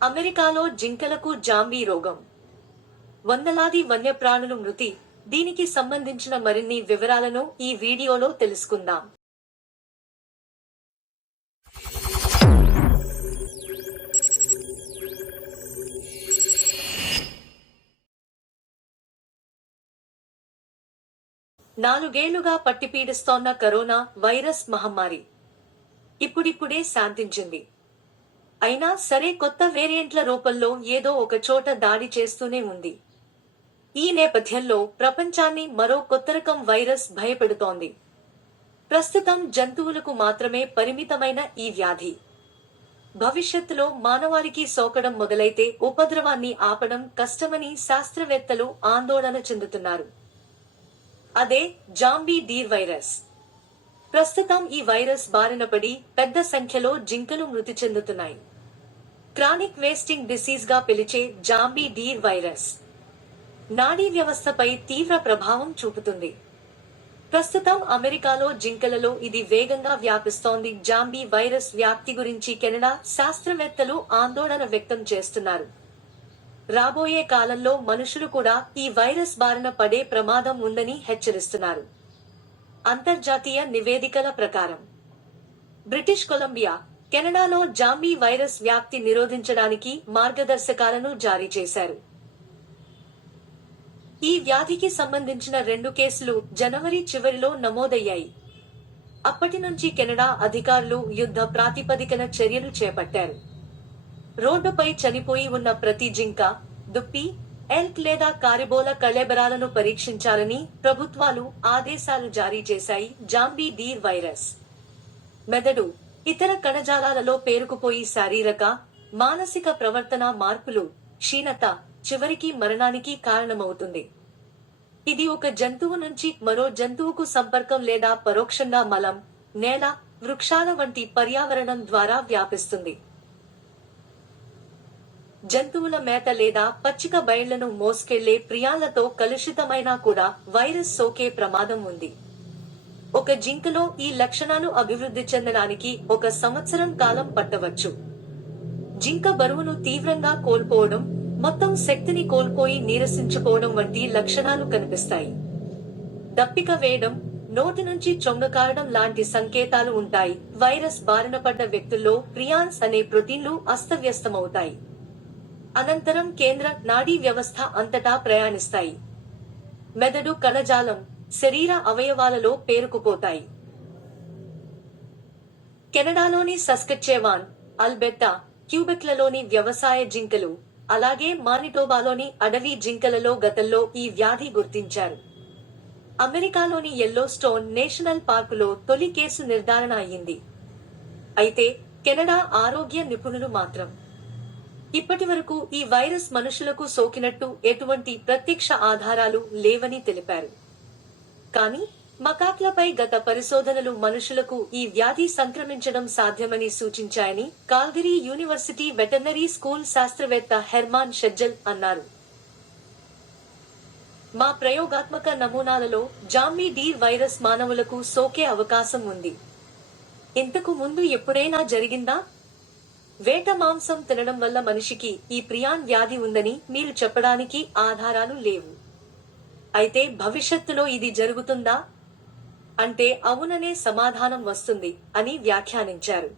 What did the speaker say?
అమెరికాలో జింకలకు జాంబీ రోగం. వందలాది వన్యప్రాణులు మృతి. దీనికి సంబంధించిన మరిన్ని వివరాలను ఈ వీడియోలో తెలుసుకుందాం. నాలుగేళ్లుగా పట్టిపీడిస్తోన్న కరోనా వైరస్ మహమ్మారి ఇప్పుడిప్పుడే శాంతించింది. అయినా సరే కొత్త వేరియంట్ల రూపంలో ఏదో ఒక చోట దాడి చేస్తూనే ఉంది. ఈ నేపథ్యంలో ప్రపంచాన్ని మరో కొత్త రకం వైరస్ భయపెడుతోంది. ప్రస్తుతం జంతువులకు మాత్రమే పరిమితమైన ఈ వ్యాధి భవిష్యత్తులో మానవాళికి సోకడం మొదలైతే ఉపద్రవాన్ని ఆపడం కష్టమని శాస్త్రవేత్తలు ఆందోళన చెందుతున్నారు. అదే జాంబీ డీర్ వైరస్. ప్రస్తుతం ఈ వైరస్ బారిన పడి పెద్ద సంఖ్యలో జింకలు మృతి చెందుతున్నాయి. క్రానిక్ వేస్టింగ్ డిసీజ్ గా పిలిచే జాంబీ డీర్ వైరస్ నాడీ వ్యవస్థపై తీవ్ర ప్రభావం చూపుతుంది. ప్రస్తుతం అమెరికాలో జింకలలో ఇది వేగంగా వ్యాపిస్తోంది. జాంబీ వైరస్ వ్యాప్తి గురించి కెనడా శాస్త్రవేత్తలు ఆందోళన వ్యక్తం చేస్తున్నారు. రాబోయే కాలంలో మనుషులు కూడా ఈ వైరస్ బారిన పడే ప్రమాదం ఉందని హెచ్చరిస్తున్నారు. అంతర్జాతీయ నివేదికల ప్రకారం బ్రిటిష్ కొలంబియా, కెనడాలో జాంబీ వైరస్ వ్యాప్తి నిరోధించడానికి మార్గదర్శకాలను జారీ చేశారు. ఈ వ్యాధికి సంబంధించిన 2 కేసులు జనవరి చివరిలో నమోదయ్యాయి. అప్పటి నుంచి కెనడా అధికారులు యుద్ధ ప్రాతిపదికన చర్యలు చేపట్టారు. రోడ్డుపై చనిపోయి ఉన్న ప్రతి జింక, దుప్పి, ఎల్క్ లేదా కారిబోల కళేబరాలను పరీక్షించాలని ప్రభుత్వాలు ఆదేశాలు జారీ చేశాయి. జాంబీ డీర్ వైరస్ మెదడు, ఇతర కణజాలాలలో పేరుకుపోయి శారీరక, మానసిక ప్రవర్తన మార్పులు, క్షీణత, చివరికి మరణానికి కారణమవుతుంది. ఇది ఒక జంతువు నుంచి మరో జంతువుకు సంపర్కం లేదా పరోక్షంగా మలం, నేల, వృక్షాల వంటి పర్యావరణం ద్వారా వ్యాపిస్తుంది. జంతువుల మేత లేదా పచ్చిక బయళ్లను మోసుకెళ్లే ప్రియాలతో కలుషితమైనా కూడా వైరస్ సోకే ప్రమాదం ఉంది. ఒక జింకలో ఈ లక్షణాలు అభివృద్ధి చెందడానికి 1 సంవత్సరం కాలం పట్టవచ్చు. జింక బరువును తీవ్రంగా కోల్పోవడం, మొత్తం శక్తిని కోల్పోయి నీరసించుకోవడం వంటి లక్షణాలు కనిపిస్తాయి. దప్పిక వేయడం, నోటి నుంచి చొంగకారడం లాంటి సంకేతాలు ఉంటాయి. వైరస్ బారిన పడ్డ వ్యక్తుల్లో ప్రియాన్స్ అనే ప్రోటీన్లు అస్తవ్యస్తమవుతాయి. అనంతరం కేంద్ర నాడీ వ్యవస్థ అంతటా ప్రయాణిస్తాయి. మెదడు కణజాలం, శరీర అవయవాలలో పేరుకుపోతాయి. కెనడాలోని సస్కచెవాన్, అల్బెర్టా, క్యూబెక్లలోని వ్యవసాయ జింకలు, అలాగే మానిటోబాలోని అడవి జింకలలో గతంలో ఈ వ్యాధి గుర్తించారు. అమెరికాలోని యెల్లోస్టోన్ నేషనల్ పార్కులో తొలి కేసు నిర్ధారణ అయ్యింది. అయితే కెనడా ఆరోగ్య నిపుణులు మాత్రం ఇప్పటివరకు ఈ వైరస్ మనుషులకు సోకినట్టు ఎటువంటి ప్రత్యక్ష ఆధారాలు లేవని తెలిపారు. కానీ మకాక్లపై గత పరిశోధనలు మనుషులకు ఈ వ్యాధి సంక్రమించడం సాధ్యమని సూచించాయని కాల్గరీ యూనివర్సిటీ వెటర్నరీ స్కూల్ శాస్త్రవేత్త హెర్మాన్ షెడ్జెల్ అన్నారు. మా ప్రయోగాత్మక నమూనాలలో జాంబీ డీర్ వైరస్ మానవులకు సోకే అవకాశం ఉంది. ఇంతకు ముందు ఎప్పుడైనా జరిగిందా? వేట మాంసం తినడం వల్ల మనిషికి ఈ ప్రియాన్ వ్యాధి ఉందని మీరు చెప్పడానికి ఆధారాలు లేవు. అయితే భవిష్యత్తులో ఇది జరుగుతుందా అంటే అవుననే సమాధానం వస్తుంది అని వ్యాఖ్యానించారు.